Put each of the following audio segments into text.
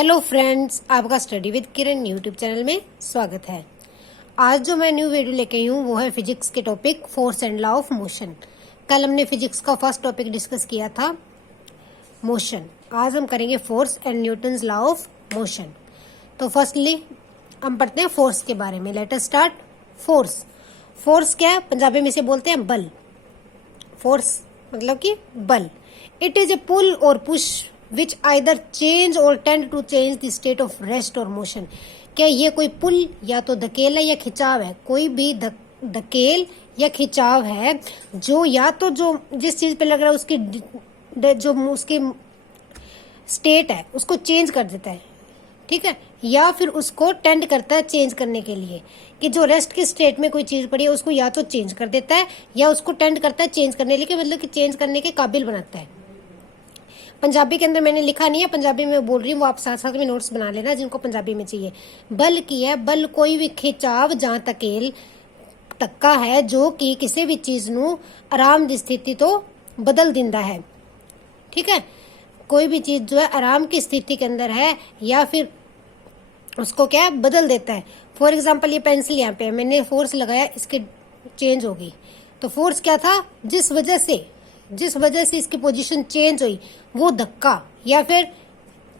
Hello friends, आपका study with Kiran YouTube channel में स्वागत है। आज जो मैं न्यू वीडियो लेके आई हूँ वो है फिजिक्स के topic force and law of motion. कल हमने फिजिक्स का फर्स्ट टॉपिक डिस्कस किया था मोशन। आज हम करेंगे force and Newton's law of motion. तो फर्स्टली हम पढ़ते हैं फोर्स के बारे में। Let us start. Force force क्या है? पंजाबी में इसे बोलते हैं बल। फोर्स मतलब कि बल। It is a pull or push which either change or tend to change the state of rest or motion. क्या ये कोई पुल या तो धकेल है या खिंचाव है? कोई भी धकेल या खिंचाव है जो या तो जो जिस चीज पे लग रहा है उसकी जो उसकी स्टेट है उसको चेंज कर देता है, ठीक है, या फिर उसको टेंड करता है चेंज करने के लिए। कि जो रेस्ट की स्टेट में कोई चीज पड़ी है उसको या तो चेंज कर देता है या उसको टेंड करता है चेंज करने के लिए, मतलब कि चेंज करने के काबिल बनाता है। पंजाबी के अंदर मैंने लिखा नहीं है, पंजाबी में बोल रही हूँ, वो आप साथ साथ में नोट्स बना लेना जिनको पंजाबी में चाहिए। बल की है, बल कोई भी खिंचाव ਜਾਂ ਧਕੇਲ ਧੱਕਾ है जो कि किसी भी चीज ਨੂੰ आराम की स्थिति तो बदल दिंदा है, ठीक है। कोई भी चीज जो है आराम की स्थिति के अंदर है या फिर उसको क्या है बदल देता है। फॉर एग्जाम्पल ये पेंसिल यहाँ पे है, मैंने फोर्स लगाया, इसके चेंज हो गई। तो फोर्स क्या था? जिस वजह से इसकी पोजीशन चेंज हुई वो धक्का या फिर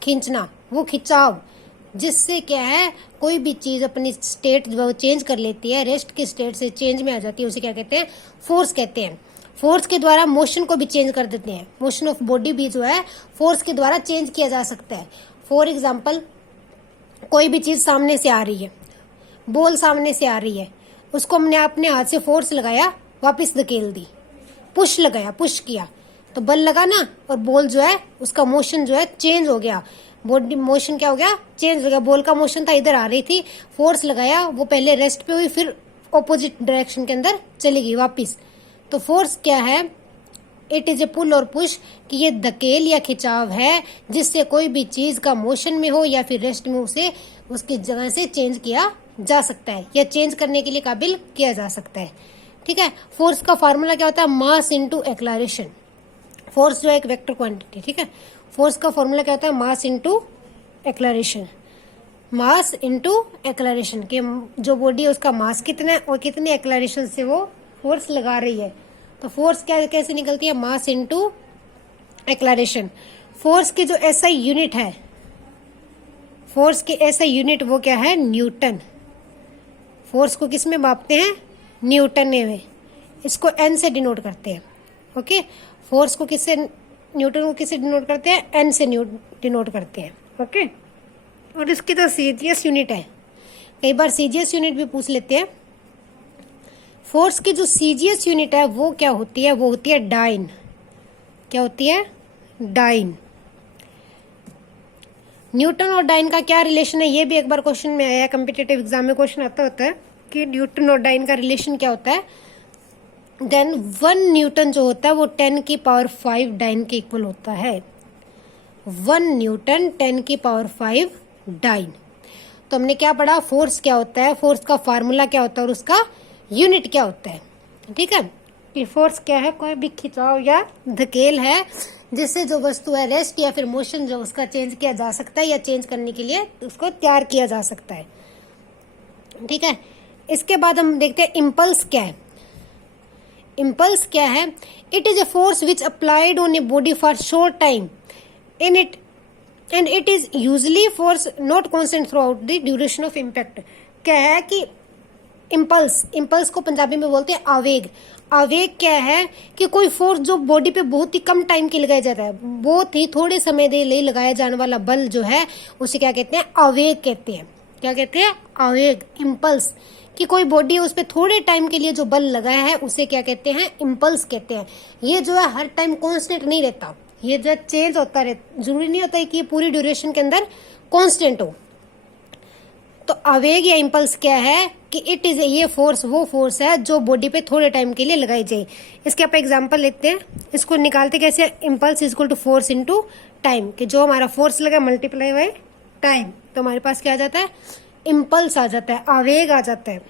खींचना, वो खिंचाव, जिससे क्या है कोई भी चीज अपनी स्टेट जो चेंज कर लेती है, रेस्ट की स्टेट से चेंज में आ जाती है, उसे क्या कहते हैं? फोर्स कहते हैं। फोर्स के द्वारा मोशन को भी चेंज कर देते हैं। मोशन ऑफ बॉडी भी जो है फोर्स के द्वारा चेंज किया जा सकता है। फॉर एग्जाम्पल कोई भी चीज सामने से आ रही है, बॉल सामने से आ रही है, उसको हमने अपने हाथ से फोर्स लगाया, वापस धकेल दी, पुश लगाया, पुश किया तो बल लगा ना, और बॉल जो है उसका मोशन जो है चेंज हो गया। बॉडी मोशन क्या हो गया? चेंज हो गया। बॉल का मोशन था इधर आ रही थी, फोर्स लगाया, वो पहले रेस्ट पे हुई, फिर ऑपोजिट डायरेक्शन के अंदर चली गई वापिस। तो फोर्स क्या है? It is a pull or push, कि ये धकेल या खिंचाव है जिससे कोई भी चीज का मोशन में हो या फिर रेस्ट में उसे उसकी जगह से चेंज किया जा सकता है या चेंज करने के लिए काबिल किया जा सकता है, ठीक है। फोर्स का फार्मूला क्या होता है? Mass into acceleration. फोर्स जो है एक वेक्टर क्वांटिटी, ठीक है। फोर्स का फार्मूला क्या होता है? Mass into acceleration. Mass into acceleration, कि जो बॉडी है उसका मास कितना है और कितने एक्सेलरेशन से वो फोर्स लगा रही है। तो फोर्स क्या कैसे निकलती है? Mass into acceleration. फोर्स की जो एसआई यूनिट है, फोर्स की एसआई यूनिट वो क्या है? न्यूटन। फोर्स को किस में मापते हैं? न्यूटन में। इसको एन से डिनोट करते हैं, ओके। फोर्स को किससे, न्यूटन को किससे डिनोट करते हैं? एन से डिनोट करते हैं, ओके। और इसकी तो सीजीएस यूनिट है, कई बार सीजीएस यूनिट भी पूछ लेते हैं। फोर्स की जो सीजीएस यूनिट है वो क्या होती है? वो होती है डाइन। क्या होती है? डाइन। न्यूटन और डाइन का क्या रिलेशन है? ये भी एक बार क्वेश्चन में आया, कॉम्पिटिटिव एग्जाम में क्वेश्चन आता होता है कि न्यूटन और डाइन का रिलेशन क्या होता है। देन 1 न्यूटन जो होता है वो 10 की पावर 5 डाइन के इक्वल होता है। 1 न्यूटन 10 की पावर 5 डाइन। तो हमने क्या पढ़ा? फोर्स क्या होता है, फोर्स का फार्मूला क्या होता है और उसका यूनिट क्या होता है, ठीक है। कि फोर्स क्या है? कोई भी खिंचाव या धकेल है जिससे जो वस्तु है रेस्ट या फिर मोशन जो उसका चेंज किया जा सकता है या चेंज करने के लिए उसको तैयार किया जा सकता है, ठीक है। इसके बाद हम देखते हैं इम्पल्स क्या है। इम्पल्स क्या है? It is a force which applied on a body for short time in it and it is usually force not constant through out the duration of impact. क्या है कि इम्पल्स को पंजाबी में बोलते हैं आवेग। आवेग क्या है? कि कोई फोर्स जो बॉडी पे बहुत ही कम टाइम के लगाया जाता है, बहुत ही थोड़े समय के लिए लगाया जाने वाला बल जो है उसे क्या कहते हैं? आवेग कहते हैं। क्या कहते हैं? आवेग, इम्पल्स। कि कोई बॉडी है उस पर थोड़े टाइम के लिए जो बल लगाया है उसे क्या कहते हैं? इम्पल्स कहते हैं। ये जो है हर टाइम कांस्टेंट नहीं रहता, ये जो चेंज होता रहता, जरूरी नहीं होता है कि ये पूरी ड्यूरेशन के अंदर कांस्टेंट हो। तो आवेग या इम्पल्स क्या है? कि इट इज ये फोर्स वो फोर्स है जो बॉडी पे थोड़े टाइम के लिए लगाई जाए। इसके आप एग्जांपल लेते हैं, इसको निकालते कैसे? Impulse is equal to force into time, कि जो हमारा फोर्स लगा मल्टीप्लाई बाय टाइम, तो हमारे पास क्या आ जाता है? इम्पल्स आ जाता है, आवेग आ जाता है।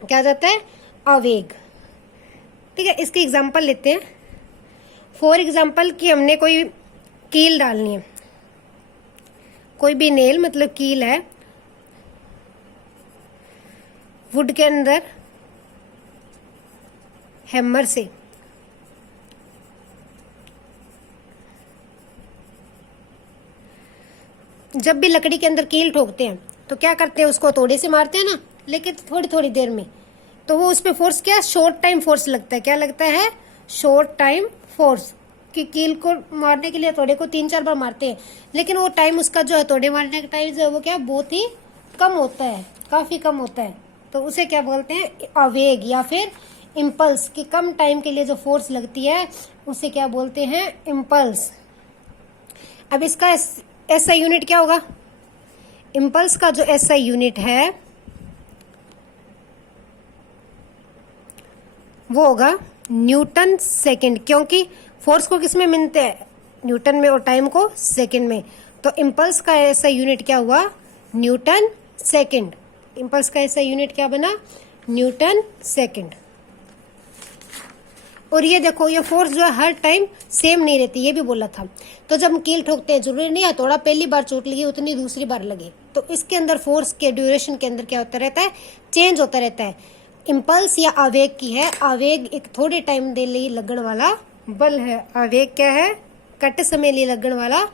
क्या आ जाता है? आवेग, ठीक है। इसके एग्जांपल लेते हैं। फॉर एग्जांपल कि हमने कोई कील डालनी है, कोई भी नेल मतलब कील है वुड के अंदर हैमर से जब भी लकड़ी के अंदर कील ठोकते हैं तो क्या करते हैं, उसको हथौड़े से मारते हैं ना, लेकिन थोड़ी थोड़ी देर में, तो वो उसमें फोर्स क्या, शॉर्ट टाइम फोर्स लगता है। क्या लगता है, शॉर्ट टाइम फोर्स। कि कील को मारने के लिए हथौड़े को 3-4 बार मारते हैं, लेकिन वो टाइम उसका जो हथौड़े मारने का टाइम जो है वो क्या बहुत ही कम होता है, काफी कम होता है। तो उसे क्या बोलते हैं, आवेग या फिर इम्पल्स। कि कम टाइम के लिए जो फोर्स लगती है उसे क्या बोलते हैं, इम्पल्स। अब इसका एसआई यूनिट क्या होगा, इम्पल्स का जो एसआई यूनिट है वो होगा न्यूटन सेकंड, क्योंकि फोर्स को किस में मिलते हैं, न्यूटन में, और टाइम को सेकंड में। तो इम्पल्स का एसआई यूनिट क्या हुआ, न्यूटन सेकंड। इम्पल्स का एसआई यूनिट क्या बना, न्यूटन सेकंड। और ये देखो, ये फोर्स जो है हर टाइम सेम नहीं रहती, ये भी बोला था। तो जब हम कील ठोकते हैं, जरूरी नहीं है थोड़ा पहली बार चोट लगी उतनी दूसरी बार लगे, तो इसके अंदर फोर्स के ड्यूरेशन के अंदर क्या होता रहता है, चेंज होता रहता है। इम्पल्स या आवेग की है, आवेग एक थोड़े टाइम दे लिए लगन वाला बल है। आवेग क्या है, कट समय लिए लगन वाला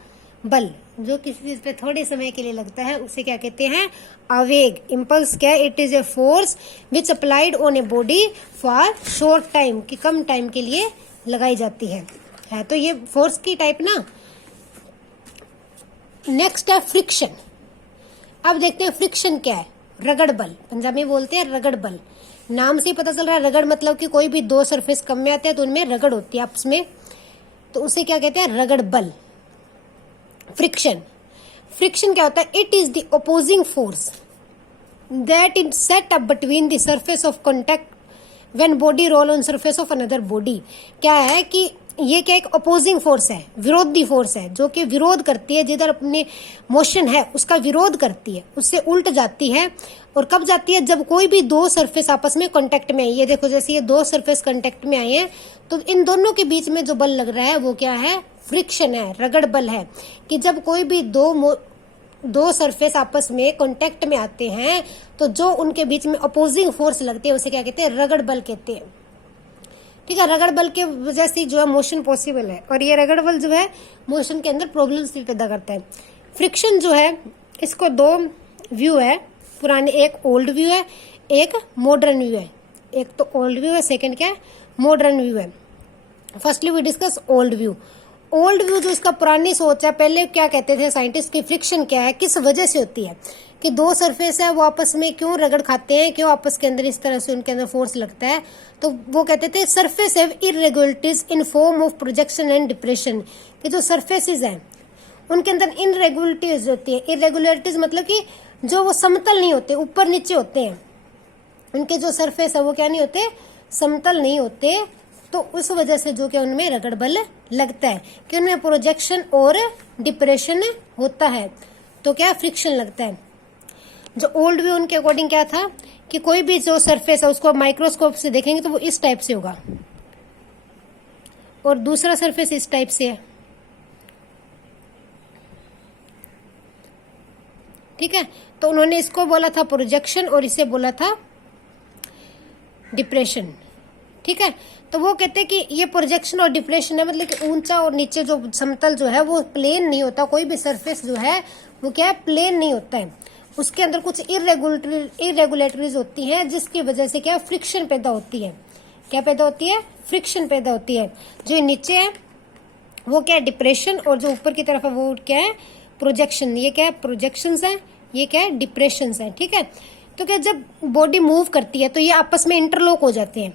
बल, जो किसी चीज पे थोड़े समय के लिए लगता है उसे क्या कहते हैं, आवेग। इम्पल्स क्या है, it is a force which applied on a body for short time, कि कम टाइम के लिए लगाई जाती है। तो ये फोर्स की टाइप ना। नेक्स्ट है फ्रिक्शन। अब देखते हैं फ्रिक्शन क्या है, रगड़ बल, पंजाबी में बोलते हैं रगड़ बल। नाम से ही पता चल रहा है, रगड़ मतलब कि कोई भी दो सरफेस कम में आते हैं तो उनमें रगड़ होती है आपस में, तो उसे क्या कहते हैं, रगड़ बल। फ्रिक्शन, फ्रिक्शन क्या होता है, it is the opposing force that is set up between the surface of contact when body roll on surface of another body. क्या है कि ये क्या एक अपोजिंग फोर्स है, विरोधी फोर्स है, जो कि विरोध करती है, जिधर अपने मोशन है उसका विरोध करती है, उससे उल्ट जाती है। और कब जाती है, जब कोई भी दो सरफेस आपस में कांटेक्ट में है। ये देखो, जैसे ये दो सरफेस कांटेक्ट में आए हैं, तो इन दोनों के बीच में जो बल लग रहा है वो क्या है, फ्रिक्शन है, रगड़ बल है। कि जब कोई भी दो सरफेस आपस में कांटेक्ट में आते हैं तो जो उनके बीच में अपोजिंग फोर्स लगती है उसे क्या कहते हैं, रगड़ बल कहते हैं। ठीक है, रगड़ बल के वजह से जो है मोशन पॉसिबल है, और ये रगड़ बल जो है मोशन के अंदर प्रॉब्लम्स भी पैदा करता है। फ्रिक्शन जो है, इसको दो व्यू है पुराने, एक ओल्ड व्यू है, एक मॉडर्न व्यू है। एक तो ओल्ड व्यू है, सेकंड क्या है, मॉडर्न व्यू है। Firstly we discuss old view. Old view जो इसका पुरानी सोच है, पहले क्या कहते थे साइंटिस्ट की, फ्रिक्शन क्या है, किस वजह से होती है, कि दो सरफेस है वो आपस में क्यों रगड़ खाते हैं, क्यों आपस के अंदर इस तरह से उनके अंदर फोर्स लगता है। तो वो कहते थे surface have irregularities in form of projection and depression. कि जो सरफेसेस हैं उनके अंदर इनरेगुलरिटीज होती है। इरेगुलरिटीज मतलब कि जो वो समतल नहीं होते, ऊपर नीचे होते हैं, उनके जो सरफेस है वो क्या नहीं होते, समतल नहीं होते। तो उस वजह से जो कि उनमें रगड़ बल लगता है, कि उनमें प्रोजेक्शन और डिप्रेशन होता है, तो क्या फ्रिक्शन लगता है। जो ओल्ड व्यू उनके अकॉर्डिंग क्या था, कि कोई भी जो सरफेस है उसको माइक्रोस्कोप से देखेंगे तो वो इस टाइप से होगा, और दूसरा सरफेस इस टाइप से है। ठीक है, तो उन्होंने इसको बोला था प्रोजेक्शन और इसे बोला था डिप्रेशन। ठीक है, तो वो कहते हैं कि ये प्रोजेक्शन और डिप्रेशन है, मतलब कि ऊंचा और नीचे जो समतल जो है वो प्लेन नहीं होता। कोई भी सरफेस जो है वो क्या है, प्लेन नहीं होता है, उसके अंदर कुछ इरेगुलेटरीज होती हैं, जिसकी वजह से क्या फ्रिक्शन पैदा होती है। क्या पैदा होती है, फ्रिक्शन पैदा होती है। जो नीचे है वो क्या है, डिप्रेशन, और जो ऊपर की तरफ है वो क्या है, प्रोजेक्शन। ये क्या है, प्रोजेक्शंस है, ये क्या है, डिप्रेशंस है। ठीक है, तो क्या जब बॉडी मूव करती है तो ये आपस में इंटरलॉक हो जाते हैं,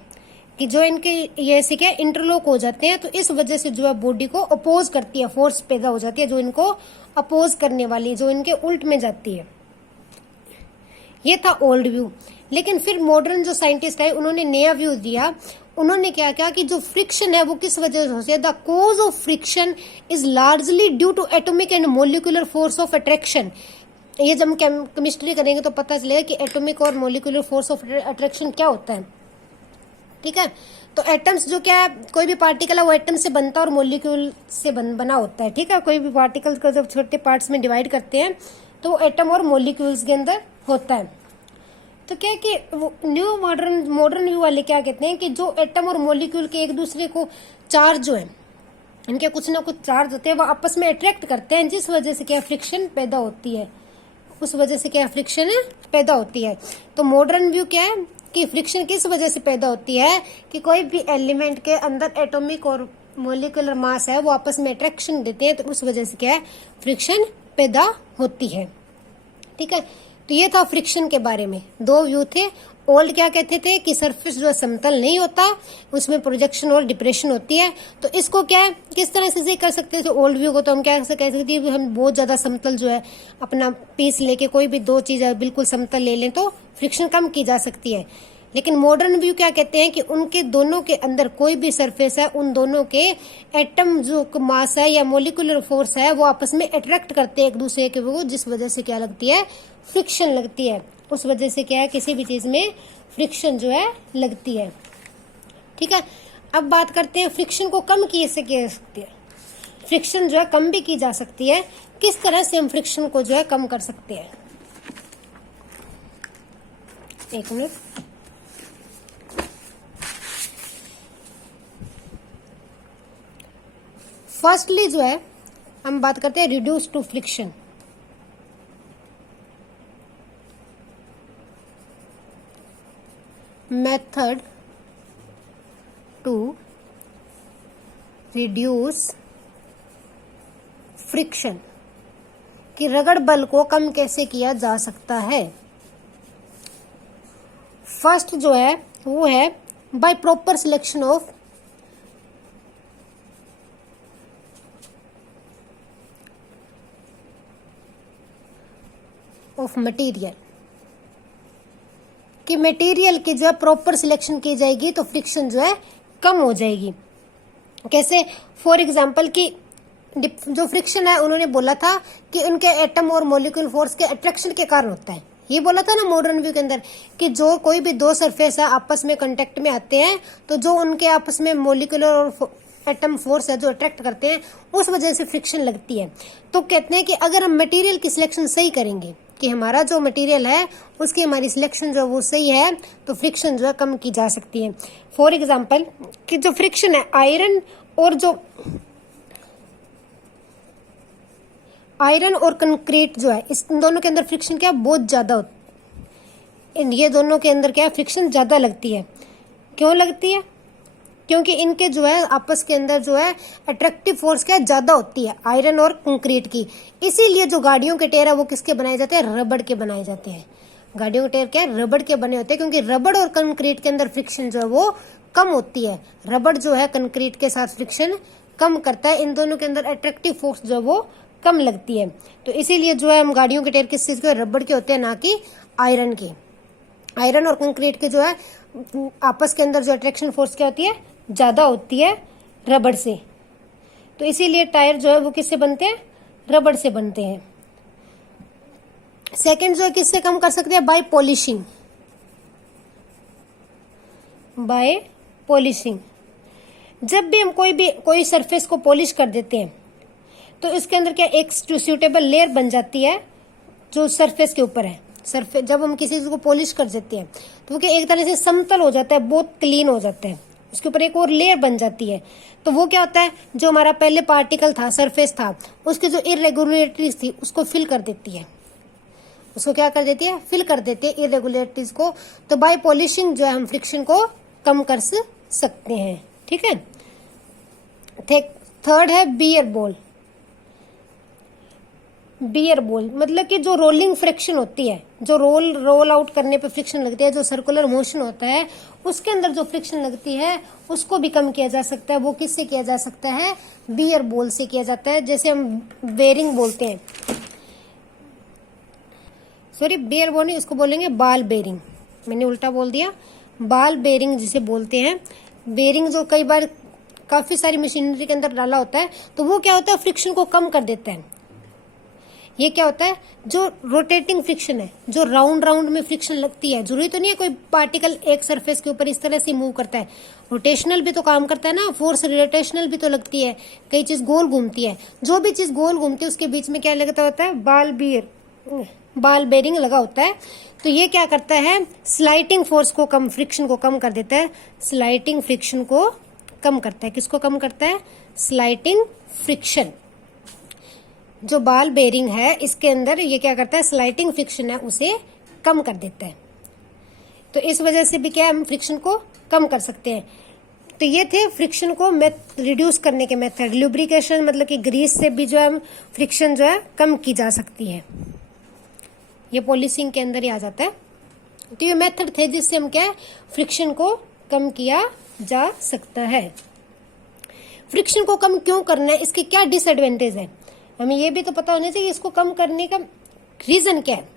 कि जो इनके ये ऐसे क्या इंटरलॉक हो जाते हैं, तो इस वजह से जो है बॉडी को अपोज करती है, फोर्स पैदा हो जाती है जो इनको अपोज करने वाली, जो इनके उल्ट में जाती है। ये था ओल्ड व्यू। लेकिन फिर मॉडर्न जो साइंटिस्ट है उन्होंने नया व्यू दिया। उन्होंने क्या किया कि जो फ्रिक्शन है वो किस वजह से होती है, the cause of friction is largely due to atomic and molecular force of attraction. ये जब हम केमिस्ट्री करेंगे तो पता चलेगा कि एटॉमिक और मोलिकुलर फोर्स ऑफ अट्रैक्शन क्या होता है। ठीक है। तो एटम्स जो क्या है, कोई भी पार्टिकल है वो एटम से बनता है और मॉलिक्यूल से बना होता है, ठीक है। कोई भी पार्टिकल को जब छोटे पार्ट्स में डिवाइड करते हैं तो वो एटम और मॉलिक्यूल्स के अंदर होता है। तो क्या है कि न्यू मॉडर्न व्यू वाले क्या कहते हैं कि जो एटम और मॉलिक्यूल के एक दूसरे को चार्ज जो है, इनके कुछ ना कुछ चार्ज होते हैं, वो आपस में अट्रैक्ट करते हैं, जिस वजह से क्या फ्रिक्शन पैदा होती है, उस वजह से क्या फ्रिक्शन पैदा होती है। तो मॉडर्न व्यू क्या है कि फ्रिक्शन किस वजह से पैदा होती है कि कोई भी एलिमेंट के अंदर एटॉमिक और मॉलिक्यूलर मास है वो आपस में अट्रैक्शन देते हैं, तो उस वजह से क्या है फ्रिक्शन पैदा होती है, ठीक है। तो ये था फ्रिक्शन के बारे में, दो व्यू थे। ओल्ड क्या कहते थे कि सरफेस जो है समतल नहीं होता, उसमें प्रोजेक्शन और डिप्रेशन होती है। तो इसको क्या है किस तरह से कर सकते थे ओल्ड व्यू को, तो हम क्या कह सकते हैं हम बहुत ज्यादा समतल जो है अपना पीस लेके कोई भी दो चीज बिल्कुल समतल ले लें तो फ्रिक्शन कम की जा सकती है। लेकिन मॉडर्न व्यू क्या कहते हैं कि उनके दोनों के अंदर कोई भी सरफेस है, उन दोनों के एटम जो मास है या मोलिकुलर फोर्स है वो आपस में अट्रैक्ट करते हैं एक दूसरे के वो, जिस वजह से क्या लगती है फ्रिक्शन लगती है। उस वजह से क्या है किसी भी चीज में फ्रिक्शन जो है लगती है, ठीक है। अब बात करते हैं फ्रिक्शन को कम कैसे किया जा सकती है। फ्रिक्शन जो है कम भी की जा सकती है, किस तरह से हम फ्रिक्शन को जो है कम कर सकते हैं। एक मिनट, फर्स्टली जो है हम बात करते हैं reduce to friction. Method to reduce friction, कि रगड़ बल को कम कैसे किया जा सकता है। फर्स्ट जो है वो है by proper selection of material, कि मटेरियल की जो है प्रॉपर सिलेक्शन की जाएगी तो फ्रिक्शन जो है कम हो जाएगी। कैसे, फॉर एग्जांपल कि जो फ्रिक्शन है उन्होंने बोला था कि उनके एटम और मॉलिक्यूल फोर्स के अट्रैक्शन के कारण होता है, ये बोला था ना मॉडर्न व्यू के अंदर कि जो कोई भी दो सरफेस है आपस में कांटेक्ट में आते हैं तो जो उनके आपस में मॉलिक्यूलर और एटम फोर्स है जो अट्रैक्ट करते हैं उस वजह से फ्रिक्शन लगती है। तो कहते हैं कि अगर हम मटेरियल की सिलेक्शन सही करेंगे कि हमारा जो मटेरियल है उसकी हमारी सिलेक्शन जो वो सही है तो फ्रिक्शन जो है कम की जा सकती है। फॉर एग्जांपल कि जो फ्रिक्शन है आयरन और कंक्रीट जो है इस दोनों के अंदर फ्रिक्शन क्या बहुत ज्यादा होती है, ये दोनों के अंदर क्या फ्रिक्शन ज्यादा लगती है। क्यों लगती है, क्योंकि इनके जो है आपस के अंदर जो है अट्रैक्टिव फोर्स क्या ज्यादा होती है आयरन और कंक्रीट की। इसीलिए जो गाड़ियों के टायर है वो किसके बनाए जाते हैं, रबड़ के बनाए जाते हैं। गाड़ियों के टायर क्या है रबड़ के बने होते हैं, क्योंकि रबड़ और कंक्रीट के अंदर फ्रिक्शन जो है वो कम होती है। रबड़ जो है कंक्रीट के साथ फ्रिक्शन कम करता है, इन दोनों के अंदर अट्रैक्टिव फोर्स जो है वो कम लगती है। तो इसीलिए जो है हम गाड़ियों के टायर किस चीज के, रबड़ के होते हैं, ना कि आयरन के। आयरन और कंक्रीट के जो है आपस के अंदर जो अट्रैक्शन फोर्स क्या होती है ज्यादा होती है रबड़ से। तो इसीलिए टायर जो है वो किससे बनते हैं, रबड़ से बनते हैं। सेकंड जो है किससे कम कर सकते हैं, बाय पॉलिशिंग। बाय पॉलिशिंग, जब भी हम कोई सरफेस को पॉलिश कर देते हैं तो इसके अंदर क्या एक सूटेबल लेयर बन जाती है जो सरफेस के ऊपर है। सरफेस जब हम किसी चीज को पॉलिश कर देते हैं तो वो क्या एक तरह से समतल हो जाता है, बहुत क्लीन हो जाता है, उसके ऊपर एक और लेयर बन जाती है। तो वो क्या होता है, जो हमारा पहले पार्टिकल था, सरफेस था, उसकी जो इरेगुलरिटीज थी उसको फिल कर देती है। उसको क्या कर देती है, फिल कर देती है इरेगुलरिटीज को। तो बाय पॉलिशिंग जो है हम फ्रिक्शन को कम कर सकते हैं, ठीक है। थर्ड है बियर बॉल। बियर बॉल मतलब कि जो रोलिंग फ्रिक्शन होती है, जो रोल आउट करने पे फ्रिक्शन लगती है, जो सर्कुलर मोशन होता है उसके अंदर जो फ्रिक्शन लगती है उसको भी कम किया जा सकता है। वो किससे किया जा सकता है, बियर बॉल से किया जाता है। जैसे हम बेरिंग बोलते हैं, सॉरी बियर बॉल नहीं, उसको बोलेंगे बाल बेरिंग, मैंने उल्टा बोल दिया। बाल बेरिंग जिसे बोलते हैं, बेरिंग जो कई बार काफी सारी मशीनरी के अंदर डाला होता है तो वो क्या होता है फ्रिक्शन को कम कर देता है। ये क्या होता है, जो रोटेटिंग फ्रिक्शन है, जो राउंड राउंड में फ्रिक्शन लगती है। जरूरी तो नहीं है कोई पार्टिकल एक सरफेस के ऊपर इस तरह से मूव करता है, रोटेशनल भी तो काम करता है ना, फोर्स रोटेशनल भी तो लगती है, कई चीज गोल घूमती है। जो भी चीज गोल घूमती है उसके बीच में क्या लगता होता है, बाल बेरिंग लगा होता है। तो ये क्या करता है, स्लाइडिंग फोर्स को कम, फ्रिक्शन को कम कर देता है, स्लाइडिंग फ्रिक्शन को कम करता है। किसको कम करता है, स्लाइडिंग फ्रिक्शन। जो बाल बेरिंग है इसके अंदर ये क्या करता है, स्लाइडिंग फ्रिक्शन है उसे कम कर देता है। तो इस वजह से भी क्या हम फ्रिक्शन को कम कर सकते हैं। तो ये थे फ्रिक्शन को रिड्यूस करने के मेथड। लुब्रिकेशन मतलब कि ग्रीस से भी जो है फ्रिक्शन जो है कम की जा सकती है, ये पॉलिशिंग के अंदर ही आ जाता है। तो ये मेथड थे जिससे हम क्या है, फ्रिक्शन को कम किया जा सकता है। फ्रिक्शन को कम क्यों करना है, इसके क्या डिसएडवांटेज है, हमें ये भी तो पता होना चाहिए इसको कम करने का रीजन क्या है।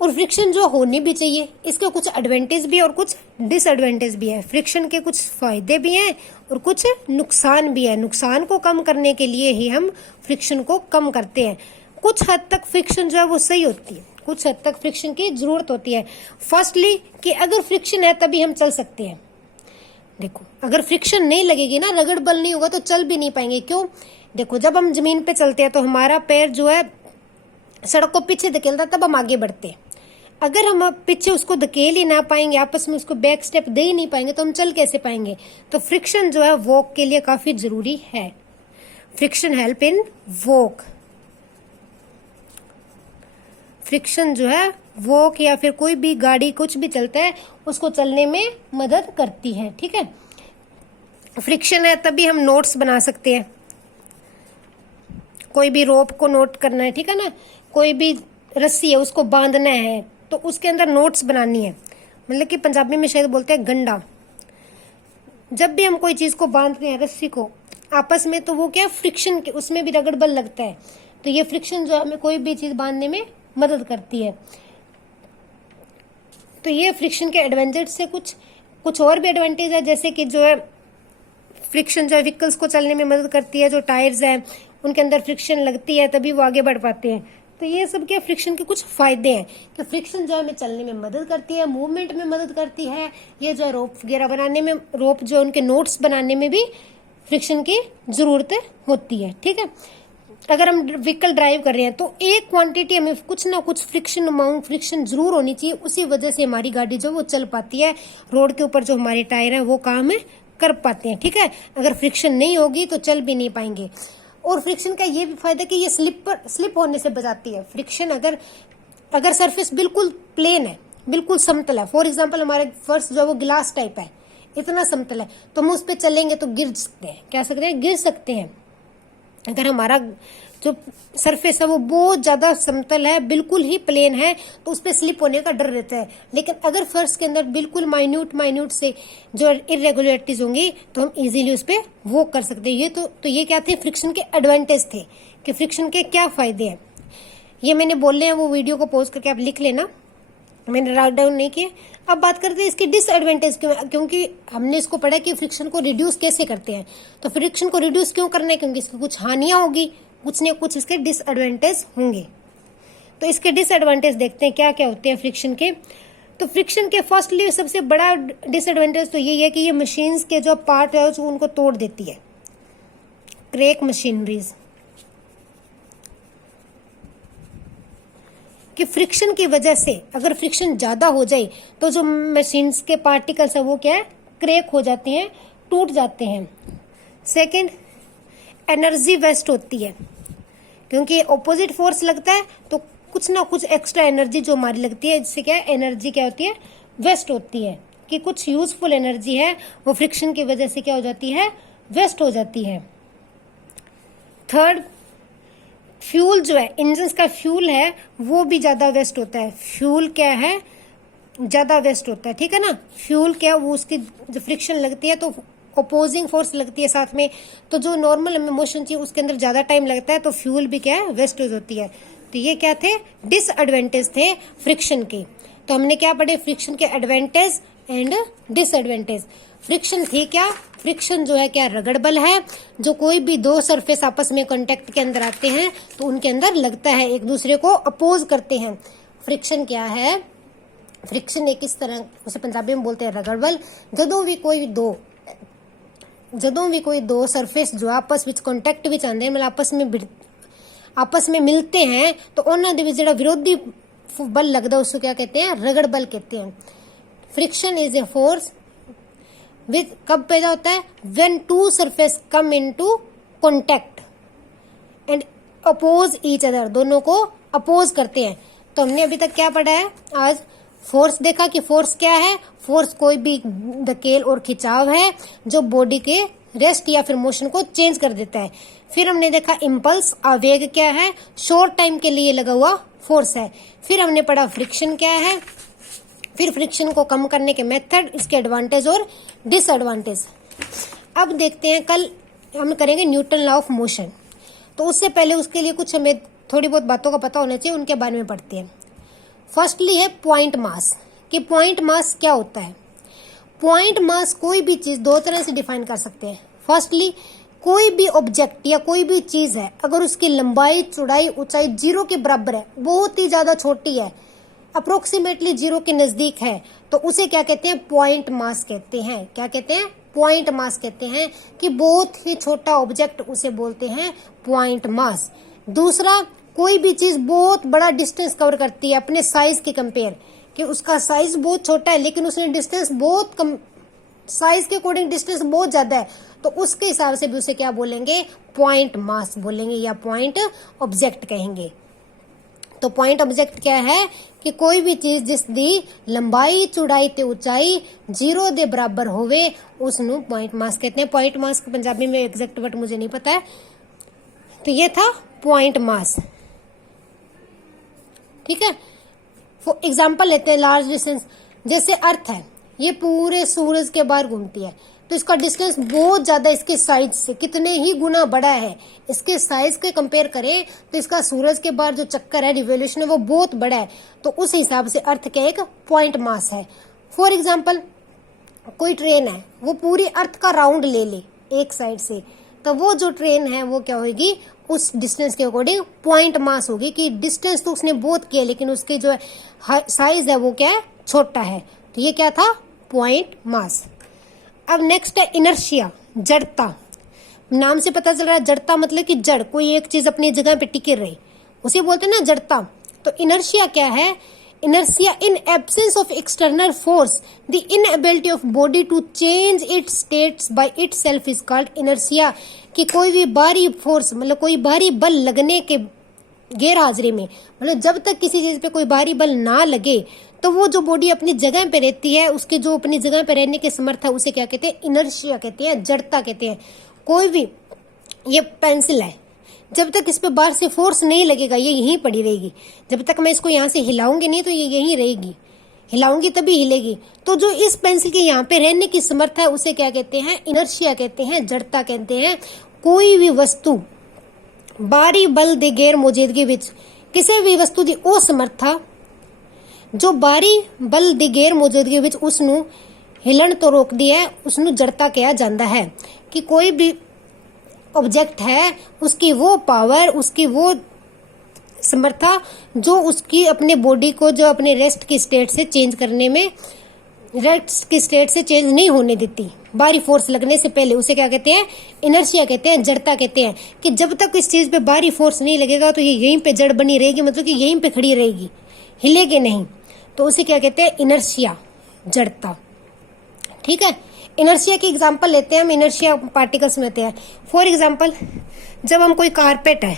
और फ्रिक्शन जो होनी भी चाहिए, इसके कुछ एडवांटेज भी है और कुछ डिसएडवांटेज भी है। फ्रिक्शन के कुछ फायदे भी हैं और कुछ नुकसान भी है। नुकसान को कम करने के लिए ही हम फ्रिक्शन को कम करते हैं। कुछ हद तक फ्रिक्शन जो है वो सही होती है, कुछ हद तक फ्रिक्शन की जरूरत होती है। फर्स्टली कि अगर फ्रिक्शन है तभी हम चल सकते हैं। देखो अगर फ्रिक्शन नहीं लगेगी ना, रगड़ बल नहीं होगा तो चल भी नहीं पाएंगे। क्यों, देखो जब हम जमीन पे चलते हैं तो हमारा पैर जो है सड़क को पीछे धकेलता है, तब हम आगे बढ़ते हैं। अगर हम पीछे उसको धकेल ही ना पाएंगे, आपस में उसको बैक स्टेप दे ही नहीं पाएंगे, तो हम चल कैसे पाएंगे। तो फ्रिक्शन जो है वॉक के लिए काफी जरूरी है। Friction help in walk. Friction जो है वॉक या फिर कोई भी गाड़ी कुछ भी चलता है उसको चलने में मदद करती है। ठीक है, फ्रिक्शन है तभी हम नोट्स बना सकते हैं। कोई भी रोप को नोट करना है, ठीक है ना, कोई भी रस्सी है उसको बांधना है तो उसके अंदर नोट्स बनानी है, मतलब कि पंजाबी में शायद बोलते हैं गंडा। जब भी हम कोई चीज को बांधते हैं रस्सी को आपस में, तो वो क्या फ्रिक्शन के उसमें भी रगड़ बल लगता है। तो ये फ्रिक्शन जो हमें कोई भी चीज बांधने में मदद करती है। तो ये फ्रिक्शन के एडवांटेज से कुछ और भी एडवांटेज है, जैसे कि जो है फ्रिक्शन जो है व्हीकल्स को चलने में मदद करती है। जो टायर्स हैं उनके अंदर फ्रिक्शन लगती है तभी वो आगे बढ़ पाते हैं। तो ये सब क्या फ्रिक्शन के कुछ फायदे हैं कि फ्रिक्शन जो है हमें चलने में मदद करती है, मूवमेंट में मदद करती है। ये जो है रोप वगैरह बनाने में, रोप जो उनके नोट्स बनाने में भी फ्रिक्शन की जरूरत होती है। ठीक है, अगर हम व्हीकल ड्राइव कर रहे हैं तो एक क्वांटिटी हमें कुछ ना कुछ फ्रिक्शन अमाउंट फ्रिक्शन जरूर होनी चाहिए, उसी वजह से हमारी गाड़ी जो वो चल पाती है। रोड के ऊपर जो हमारे टायर है वो काम कर पाते हैं। ठीक है, अगर फ्रिक्शन नहीं होगी तो चल भी नहीं पाएंगे। और फ्रिक्शन का ये भी फायदा कि ये स्लिप होने से बचाती है। फ्रिक्शन अगर सरफेस बिल्कुल प्लेन है, बिल्कुल समतल है, फॉर एग्जांपल हमारे फर्श जो है वो ग्लास टाइप है, इतना समतल है, तो हम उस पर चलेंगे तो गिर सकते हैं। क्या सकते हैं, गिर सकते हैं। अगर हमारा जो सरफेस है वो बहुत ज्यादा समतल है, बिल्कुल ही प्लेन है, तो उस पर स्लिप होने का डर रहता है। लेकिन अगर फर्श के अंदर बिल्कुल माइन्यूट से जो इरेगुलरिटीज होंगी तो हम इजीली उस पर वॉक कर सकते हैं। ये तो ये क्या थे, फ्रिक्शन के एडवांटेज थे कि फ्रिक्शन के क्या फायदे हैं। ये मैंने बोल रहे हैं, वो वीडियो को पॉज करके आप लिख लेना, मैंने राइट डाउन नहीं किए। अब बात करते हैं इसकी डिसएडवांटेज, क्योंकि हमने इसको पढ़ा कि फ्रिक्शन को रिड्यूस कैसे करते हैं। तो फ्रिक्शन को रिड्यूस क्यों करना है, क्योंकि इसकी कुछ हानियां होगी, कुछ न कुछ इसके डिसएडवांटेज होंगे। तो इसके डिसएडवांटेज देखते हैं क्या क्या होते हैं फ्रिक्शन के। तो फ्रिक्शन के फर्स्टली सबसे बड़ा डिसएडवांटेज तो यही है कि ये मशीन्स के जो पार्ट है उनको तोड़ देती है, क्रैक मशीनरीज। कि फ्रिक्शन की वजह से अगर फ्रिक्शन ज्यादा हो जाए तो जो मशीन्स के पार्टिकल्स है वो क्या है, क्रैक हो जाते हैं, टूट जाते हैं। सेकंड, एनर्जी वेस्ट होती है, क्योंकि ऑपोजिट फोर्स लगता है तो कुछ ना कुछ एक्स्ट्रा एनर्जी जो हमारी लगती है, जिससे क्या है एनर्जी क्या होती है, वेस्ट होती है। कि कुछ यूजफुल एनर्जी है वो फ्रिक्शन की वजह से क्या हो जाती है, वेस्ट हो जाती है। थर्ड, फ्यूल जो है, इंजन का फ्यूल है वो भी ज्यादा वेस्ट होता है। फ्यूल क्या है, ज्यादा वेस्ट होता है। ठीक है ना, फ्यूल क्या, वो उसकी जो फ्रिक्शन लगती है तो अपोजिंग फोर्स लगती है साथ में, तो जो नॉर्मल हमें मोशन चाहिए उसके अंदर ज्यादा टाइम लगता है, तो फ्यूल भी क्या है, वेस्ट होती है। तो ये क्या थे, डिसएडवांटेज थे फ्रिक्शन के। तो हमने क्या पढ़े, फ्रिक्शन के एडवांटेज एंड डिसएडवांटेज। फ्रिक्शन थी क्या? फ्रिक्शन जो है क्या, रगड़ बल है। जो कोई भी दो सरफेस आपस में कांटेक्ट के अंदर आते हैं तो उनके अंदर लगता है, एक दूसरे को अपोज करते हैं। फ्रिक्शन क्या है? फ्रिक्शन एक इस तरह, उसे पंजाबी में बोलते हैं रगड़ बल। ਜਦੋਂ भी कोई दो सरफेस जो आपस ਵਿੱਚ कांटेक्ट ਵਿੱਚ आंदे हैं, मतलब आपस में मिलते हैं, तो ਉਹਨਾਂ ਦੇ ਵਿੱਚ ਜਿਹੜਾ ਵਿਰੋਧੀ बल लगता है उसको क्या कहते हैं? रगड़ बल कहते हैं। Friction is a force with, कब पैदा होता है? When two surface come into contact and oppose each other, दोनों को अपोज करते हैं। तो हमने अभी तक क्या पढ़ा है? आज फोर्स देखा कि फोर्स क्या है। फोर्स कोई भी धकेल और खिंचाव है जो बॉडी के रेस्ट या फिर मोशन को चेंज कर देता है। फिर हमने देखा इम्पल्स, आवेग क्या है? शॉर्ट टाइम के लिए लगा हुआ फोर्स है। फिर हमने पढ़ा फ्रिक्शन क्या है। फिर फ्रिक्शन को कम करने के मेथड, इसके एडवांटेज और डिसएडवांटेज। अब देखते हैं, कल हम करेंगे न्यूटन लॉ ऑफ मोशन। तो उससे पहले उसके लिए कुछ हमें थोड़ी बहुत बातों का पता होना चाहिए, उनके बारे में पढ़ते हैं। फर्स्टली है पॉइंट मास, कि पॉइंट मास क्या होता है। पॉइंट मास कोई भी चीज दो तरह से डिफाइन कर सकते हैं। फर्स्टली, कोई भी ऑब्जेक्ट या कोई भी चीज है, अगर उसकी लंबाई, चौड़ाई, ऊंचाई 0 के बराबर है, बहुत ही ज्यादा छोटी है, अप्रोक्सीमेटली 0 के नजदीक है, तो उसे क्या कहते हैं? पॉइंट मास कहते हैं। क्या कहते हैं? पॉइंट मास कहते हैं। कि बहुत ही छोटा ऑब्जेक्ट, उसे बोलते हैं पॉइंट मास। दूसरा, कोई भी चीज बहुत बड़ा डिस्टेंस कवर करती है अपने साइज के कंपेयर, कि उसका साइज बहुत छोटा है लेकिन उसने डिस्टेंस बहुत कम, साइज के अकॉर्डिंग डिस्टेंस बहुत ज्यादा है, तो उसके हिसाब से भी उसे क्या बोलेंगे? पॉइंट मास बोलेंगे या पॉइंट ऑब्जेक्ट कहेंगे। तो पॉइंट ऑब्जेक्ट क्या है? कि कोई भी चीज जिसकी लंबाई, चौड़ाई ते ऊंचाई 0 दे बराबर होवे, उसनु पॉइंट मास कहते हैं। पॉइंट मास को पंजाबी में एग्जैक्ट वर्ड मुझे नहीं पता है। तो ये था पॉइंट मास, ठीक है। फॉर एग्जाम्पल लेते हैं लार्ज डिस्टेंस, जैसे अर्थ है, ये पूरे सूरज के बाहर घूमती है, तो इसका डिस्टेंस बहुत ज्यादा इसके साइज से कितने ही गुना बड़ा है। इसके साइज के कंपेयर करें तो इसका सूरज के बाहर जो चक्कर है, रिवोल्यूशन है, वो बहुत बड़ा है। तो उस हिसाब से अर्थ का एक पॉइंट मास है। फॉर एग्जाम्पल, कोई ट्रेन है, वो पूरी अर्थ का राउंड ले ले एक साइड से, तो वो जो ट्रेन है वो क्या होगी? उस डिस्टेंस के अकॉर्डिंग पॉइंट मास होगी। कि डिस्टेंस तो उसने बहुत किया लेकिन उसके जो साइज है वो क्या है? छोटा है। तो ये क्या था? Point mass. अब नेक्स्ट है इनर्शिया, जड़ता। नाम से पता चल रहा है, जड़ता मतलब कि जड़, कोई एक चीज अपनी जगह पे टिके रही, उसे बोलते हैं ना जड़ता। तो इनर्शिया क्या है? Inertia, in absence of external force the inability of body to change its states by itself is called inertia. कि कोई भी बाहरी फोर्स, मतलब कोई बाहरी बल लगने के गैर हाजिरी में, मतलब जब तक किसी चीज पे कोई बाहरी बल ना लगे, तो वो जो बॉडी अपनी जगह पे रहती है, उसके जो अपनी जगह पे रहने के समर्थ है, उसे क्या कहते हैं? इनर्शिया कहते हैं, जड़ता कहते हैं। कोई भी, ये पेंसिल है, जब तक इस पे बाहर से फोर्स नहीं लगेगा ये यहीं पड़ी रहेगी। जब तक मैं इसको यहाँ से हिलाऊंगी नहीं तो ये यहीं रहेगी, हिलाऊंगी तभी हिलेगी। तो जो इस पेंसिल के यहाँ पे रहने की समर्थ है उसे क्या कहते हैं? इनर्शिया कहते हैं, जड़ता कहते हैं। कोई भी वस्तु बाहरी बल दे गैर मौजूदगी विच, किसी भी वस्तु की असमर्था जो बाहरी बल दी गैर मौजूदगी विच उसनु हिलन तो रोकती है, उसनु जड़ता कहा जाता है। कि कोई भी ऑब्जेक्ट है, उसकी वो पावर, उसकी वो समर्था जो उसकी अपने बॉडी को जो अपने रेस्ट की स्टेट से चेंज करने में, रेस्ट की स्टेट से चेंज नहीं होने देती बाहरी फोर्स लगने से पहले, उसे क्या कहते हैं? इनर्शिया कहते हैं, जड़ता कहते हैं। कि जब तक इस चीज पे बाहरी फोर्स नहीं लगेगा तो ये यहीं पे जड़ बनी रहेगी, मतलब कि यहीं पे खड़ी रहेगी, हिलेगी नहीं। तो उसे क्या कहते हैं? इनर्शिया, जड़ता, ठीक है। इनर्शिया की एग्जांपल लेते हैं हम, इनर्शिया पार्टिकल्स में लेते हैं। फॉर एग्जांपल, जब हम कोई कारपेट है,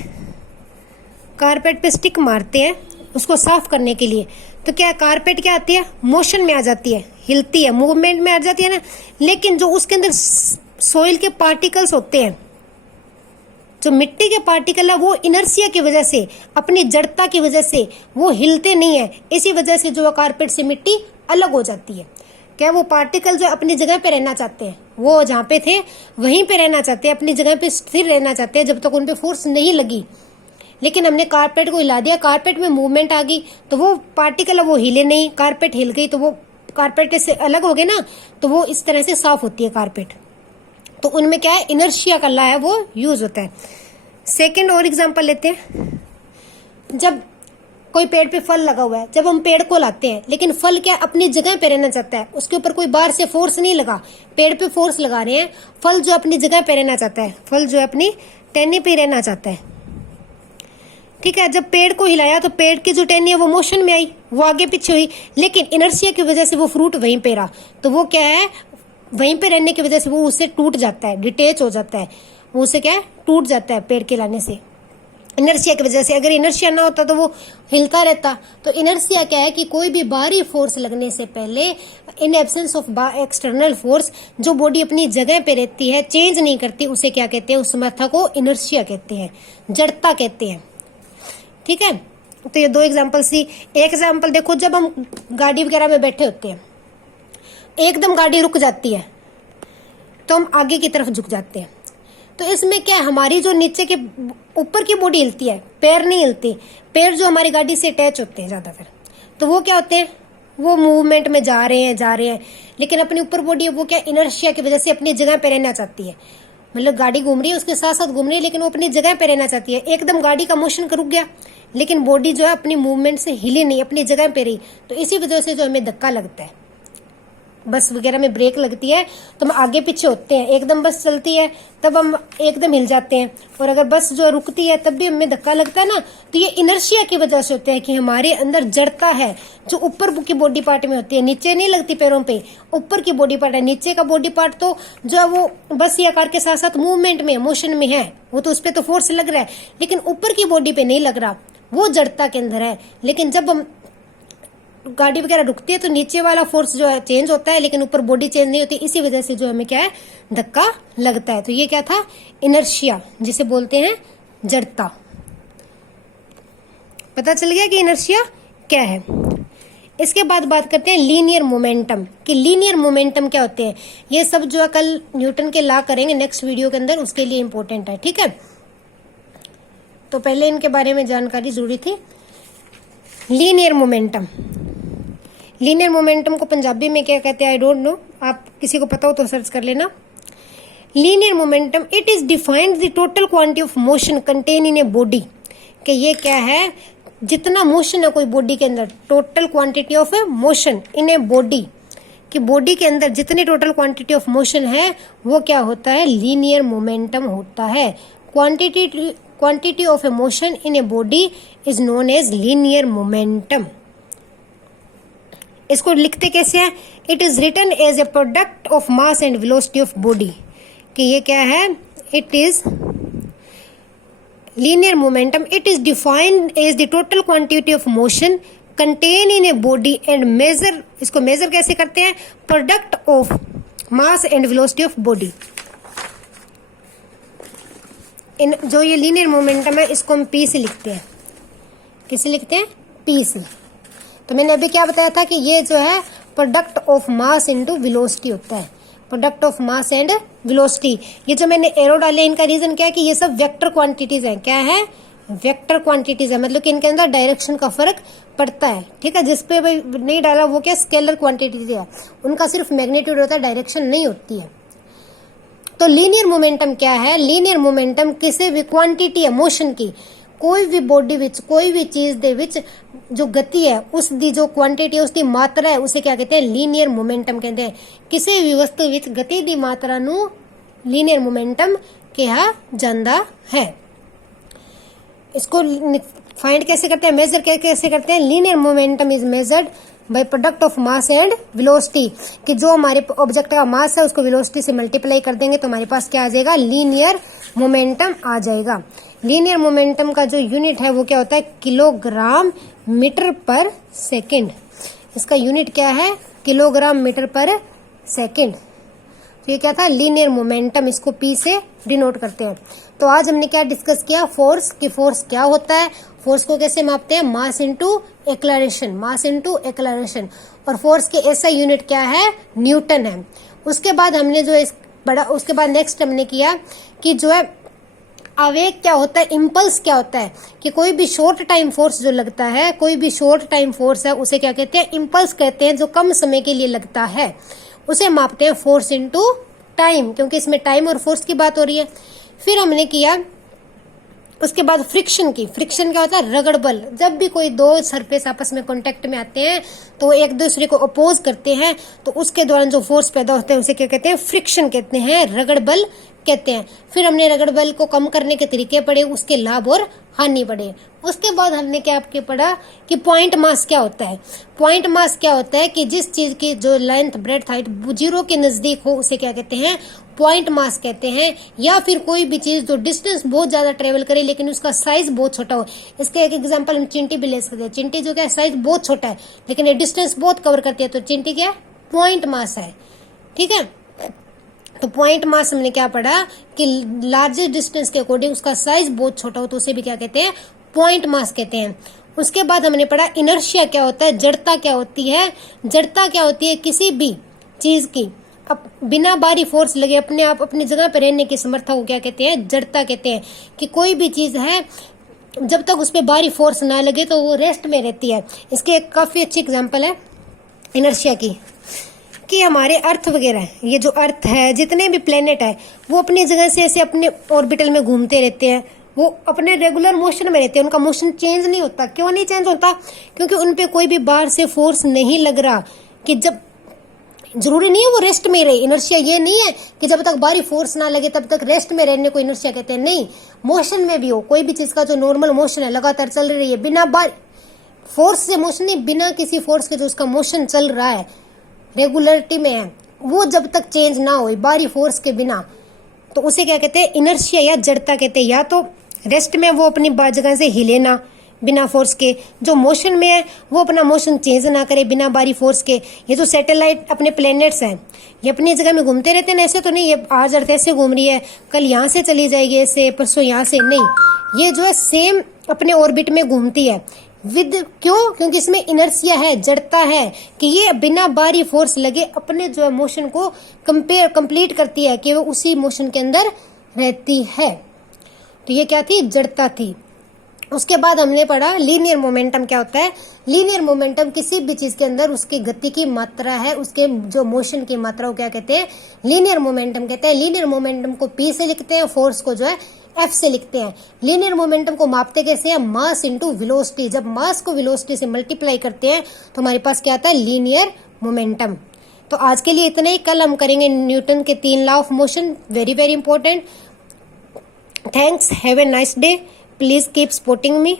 कारपेट पे स्टिक मारते हैं उसको साफ करने के लिए, तो क्या कारपेट क्या आती है? मोशन में आ जाती है, हिलती है, मूवमेंट में आ जाती है ना। लेकिन जो उसके अंदर सोइल के पार्टिकल्स होते हैं, जो मिट्टी के पार्टिकल है, वो इनर्शिया की वजह से, अपनी जड़ता की वजह से वो हिलते नहीं है। इसी वजह से जो कारपेट से मिट्टी अलग हो जाती है। क्या वो पार्टिकल जो अपनी जगह पे रहना चाहते हैं, वो जहाँ पे थे वहीं पे रहना चाहते हैं, अपनी जगह पे स्थिर रहना चाहते हैं जब तक उन पे फोर्स नहीं लगी। लेकिन हमने कारपेट को हिला दिया, कारपेट में मूवमेंट आ गई, तो वो पार्टिकल है वो हिले नहीं, कारपेट हिल गई तो वो कारपेट से अलग हो गए ना, तो वो इस तरह से साफ होती है कारपेट। तो उनमें क्या है, इनर्शिया का लॉ है वो यूज होता है। सेकंड और एग्जांपल लेते हैं। जब कोई पेड़ पे फल लगा हुआ है, जब हम पेड़ को लाते हैं, लेकिन फल क्या अपनी जगह पे रहना चाहता है, उसके ऊपर कोई बाहर से फोर्स नहीं लगा, पेड़ पे फोर्स लगा रहे हैं, फल जो अपनी जगह पे रहना चाहता है, फल जो अपनी टहनी पे रहना चाहता है, ठीक है। जब पेड़ को हिलाया तो पेड़ की जो टहनी है वो मोशन में आई, वो आगे पीछे हुई, लेकिन इनर्शिया की वजह से वो फ्रूट वहीं पे रहा। तो वो क्या है, वहीं पे रहने की वजह से वो उससे टूट जाता है, डिटेच हो जाता है, वो उससे क्या है, टूट जाता है पेड़ के लाने से, इनर्शिया की वजह से। अगर इनर्शिया ना होता तो वो हिलता रहता। तो इनर्शिया क्या है कि कोई भी बाहरी फोर्स लगने से पहले, इन एब्सेंस ऑफ एक्सटर्नल फोर्स, जो बॉडी अपनी जगह पे रहती है, चेंज नहीं करती, उसे क्या कहते हैं, उस समर्था को इनर्शिया कहते हैं, जड़ता कहते हैं, ठीक है। तो ये 2 एग्जाम्पल सी। एक एग्जाम्पल देखो, जब हम गाड़ी वगैरह में बैठे होते हैं, एकदम गाड़ी रुक जाती है तो हम आगे की तरफ झुक जाते हैं। तो इसमें क्या है, हमारी जो नीचे के ऊपर की बॉडी हिलती है, पैर नहीं हिलती। पैर जो हमारी गाड़ी से अटैच होते हैं ज्यादातर, तो वो क्या होते हैं, वो मूवमेंट में जा रहे हैं, लेकिन अपनी ऊपर बॉडी है वो क्या, इनर्शिया की वजह से अपनी जगह पे रहना चाहती है। मतलब गाड़ी घूम रही है, उसके साथ साथ घूम रही है, लेकिन वो अपनी जगह पे रहना चाहती है। एकदम गाड़ी का मोशन रुक गया, लेकिन बॉडी जो है अपनी मूवमेंट से हिली नहीं, अपनी जगह पे रही। तो इसी वजह से जो हमें धक्का लगता है, बस वगैरह में ब्रेक लगती है तो हम आगे पीछे होते हैं। एकदम बस चलती है तब हम एकदम हिल जाते हैं, और अगर बस जो रुकती है तब भी हमें धक्का लगता है ना। तो ये इनर्शिया की वजह से होते हैं कि हमारे अंदर जड़ता है जो ऊपर की बॉडी पार्ट में होती है, नीचे नहीं लगती पैरों पे, ऊपर की बॉडी पार्ट है। नीचे का बॉडी पार्ट तो जो है वो बस या कार के साथ साथ मूवमेंट में, मोशन में है, वो तो उस पर तो फोर्स लग रहा है, लेकिन ऊपर की बॉडी पे नहीं लग रहा, वो जड़ता के अंदर है। लेकिन जब हम गाड़ी वगैरह रुकती है तो नीचे वाला फोर्स जो है चेंज होता है, लेकिन ऊपर बॉडी चेंज नहीं होती, इसी वजह से जो हमें क्या है, धक्का लगता है। तो ये क्या था, इनर्शिया, जिसे बोलते हैं जड़ता। पता चल गया कि इनर्शिया क्या है। इसके बाद बात करते हैं लीनियर मोमेंटम, कि लीनियर मोमेंटम क्या होते हैं। ये सब जो है कल न्यूटन के लॉ करेंगे नेक्स्ट वीडियो के अंदर, उसके लिए इंपॉर्टेंट है, ठीक है। तो पहले इनके बारे में जानकारी जरूरी थी। लीनियर मोमेंटम, लीनियर मोमेंटम को पंजाबी में क्या कहते हैं, आई डोंट नो, आप किसी को पता हो तो सर्च कर लेना। Linear momentum, it is defined the total quantity of motion content in a body, कि ये क्या है, जितना मोशन है कोई बॉडी के अंदर, total quantity of motion in a body, कि बॉडी के अंदर जितनी टोटल क्वांटिटी ऑफ मोशन है वो क्या होता है, लीनियर मोमेंटम होता है। Quantity of a motion in a body is known as linear momentum. इसको लिखते कैसे हैं, it is written as a product of mass and velocity of body, कि ये क्या है, it is linear momentum, it is defined as the total quantity of motion content in a body and measure, इसको measure कैसे करते हैं, product of mass and velocity of body. इन जो ये लीनियर मोमेंटम है इसको हम पी से लिखते हैं, किसे लिखते हैं, पी से। तो मैंने अभी क्या बताया था कि ये जो है product of mass into velocity होता है, product of mass and velocity. ये जो मैंने एरो डाले इनका रीजन क्या है कि ये सब वेक्टर क्वांटिटीज हैं। क्या है, वेक्टर क्वांटिटीज है, मतलब कि इनके अंदर डायरेक्शन का फर्क पड़ता है, ठीक है। जिसपे नहीं डाला वो क्या, स्केलर क्वांटिटीज है, उनका सिर्फ मैग्नीट्यूड होता है, डायरेक्शन नहीं होती है। तो लीनियर मोमेंटम क्या है, लीनियर मोमेंटम किसी भी क्वांटिटी है मोशन की, कोई भी बॉडी विच, कोई भी चीज दे विच जो गति है उसकी जो क्वांटिटी है, उसकी मात्रा है, उसे क्या कहते हैं, लीनियर मोमेंटम कहते हैं। किसी भी वस्तु विच गति दी मात्रा नू लीनियर मोमेंटम कहा जाता है। इसको फाइंड कैसे करते हैं, मेजर कैसे करते हैं, linear momentum is measured by product of mass and velocity, कि जो हमारे ऑब्जेक्ट का मास है उसको वेलोसिटी से मल्टीप्लाई कर देंगे तो हमारे पास क्या आ जाएगा, लीनियर मोमेंटम आ जाएगा। लीनियर मोमेंटम का जो यूनिट है वो क्या होता है, किलोग्राम मीटर पर सेकंड। इसका यूनिट क्या है, किलोग्राम मीटर पर सेकंड। तो ये क्या था, लीनियर मोमेंटम, इसको पी से डिनोट करते हैं। तो आज हमने क्या डिस्कस किया, फोर्स, कि फोर्स क्या होता है, फोर्स को कैसे मापते हैं, mass into acceleration, mass into acceleration, और फोर्स के ऐसा यूनिट क्या है, न्यूटन है। उसके बाद हमने जो इस बड़ा, उसके बाद नेक्स्ट हमने किया कि जो है आवेग क्या होता है, इम्पल्स क्या होता है, कि कोई भी शॉर्ट टाइम फोर्स जो लगता है, कोई भी शॉर्ट टाइम फोर्स है उसे क्या कहते हैं, इम्पल्स कहते हैं, जो कम समय के लिए लगता है उसे मापते हैं फोर्स इनटू टाइम, क्योंकि इसमें टाइम और फोर्स की बात हो रही है। फिर हमने किया उसके बाद फ्रिक्शन की। फ्रिक्शन क्या होता है, रगड़ बल। जब भी कोई दो सरफेस आपस में कांटेक्ट में आते हैं तो एक दूसरे को अपोज करते हैं, तो उसके दौरान जो फोर्स पैदा होते हैं उसे क्या कहते हैं, फ्रिक्शन कहते हैं, रगड़ बल कहते हैं। फिर हमने रगड़ बल को कम करने के तरीके पढ़े, उसके लाभ और हानि पढ़े। उसके बाद हमने क्या आपके पढ़ा कि पॉइंट मास क्या होता है। पॉइंट मास क्या होता है कि जिस चीज की जो लेंथ ब्रेड्थ हाइट जीरो के नजदीक हो उसे क्या कहते हैं, पॉइंट मास कहते हैं। या फिर कोई भी चीज जो डिस्टेंस बहुत ज्यादा ट्रेवल करे लेकिन उसका साइज बहुत छोटा हो। इसके एक एग्जांपल हम चिंटी भी ले सकते हैं। चिंटी जो क्या साइज बहुत छोटा है लेकिन ये डिस्टेंस बहुत कवर करती है, तो चिंटी क्या पॉइंट मास है। ठीक है, तो पॉइंट मास हमने क्या पढ़ा कि लार्जेस्ट डिस्टेंस के अकॉर्डिंग उसका साइज बहुत छोटा हो तो उसे भी क्या कहते हैं, पॉइंट मास कहते हैं। उसके बाद हमने पढ़ा इनर्शिया क्या होता है, जड़ता क्या होती है। जड़ता क्या होती है, किसी भी चीज की अब बिना बाहरी फोर्स लगे अपने आप अपनी जगह पर रहने की समर्था को क्या कहते हैं, जड़ता कहते हैं। कि कोई भी चीज है जब तक उस पर बाहरी फोर्स ना लगे तो वो रेस्ट में रहती है। इसके एक काफी अच्छी एग्जांपल है इनर्शिया की, कि हमारे अर्थ वगैरह, ये जो अर्थ है, जितने भी प्लेनेट है, वो अपनी जगह से ऐसे अपने ऑर्बिटल में घूमते रहते हैं, वो अपने रेगुलर मोशन में रहते हैं, उनका मोशन चेंज नहीं होता। क्यों नहीं चेंज होता, क्योंकि उन पे कोई भी बाहर से फोर्स नहीं लग रहा। कि जब जरूरी नहीं है वो रेस्ट में रहे, इनर्शिया ये नहीं है कि जब तक बाहरी फोर्स ना लगे तब तक रेस्ट में रहने को इनर्शिया कहते हैं, नहीं। मोशन में भी हो, कोई भी चीज का जो नॉर्मल मोशन है लगातार चल रही है, बिना बाहर फोर्स से मोशन नहीं, बिना किसी फोर्स के जो उसका मोशन चल रहा है रेगुलरिटी में है, वो जब तक चेंज ना हो बाहरी फोर्स के बिना, तो उसे क्या कहते हैं, इनर्शिया या जड़ता कहते हैं। या तो रेस्ट में वो अपनी जगह से हिले ना बिना फोर्स के, जो मोशन में है वो अपना मोशन चेंज ना करे बिना बाहरी फोर्स के। ये जो सैटेलाइट अपने प्लैनेट्स हैं ये अपनी जगह में घूमते रहते हैं, ऐसे तो नहीं ये आज अर्थ ऐसे घूम रही है कल यहाँ से चली जाएगी ऐसे, परसों यहाँ से, नहीं। ये जो है सेम अपने ऑर्बिट में घूमती है विद, क्यों, क्योंकि इसमें इनर्शिया है, जड़ता है, कि ये बिना बाहरी फोर्स लगे अपने जो है मोशन को कंप्लीट करती है, कि वो उसी मोशन के अंदर रहती है। तो ये क्या थी, जड़ता थी। उसके बाद हमने पढ़ा लीनियर मोमेंटम क्या होता है। लीनियर मोमेंटम किसी भी चीज के अंदर उसकी गति की मात्रा है, उसके जो मोशन की मात्रा को क्या कहते हैं, लीनियर मोमेंटम कहते हैं। लीनियर मोमेंटम को P से लिखते हैं, फोर्स को जो है F से लिखते हैं। लीनियर मोमेंटम को मापते कैसे हैं, मास इनटू वेलोसिटी। जब मास को वेलोसिटी से मल्टीप्लाई करते हैं तो हमारे पास क्या आता है, लीनियर मोमेंटम। तो आज के लिए इतना ही। कल हम करेंगे न्यूटन के 3 law of motion, very very important. Thanks, have a nice day, please keep supporting me.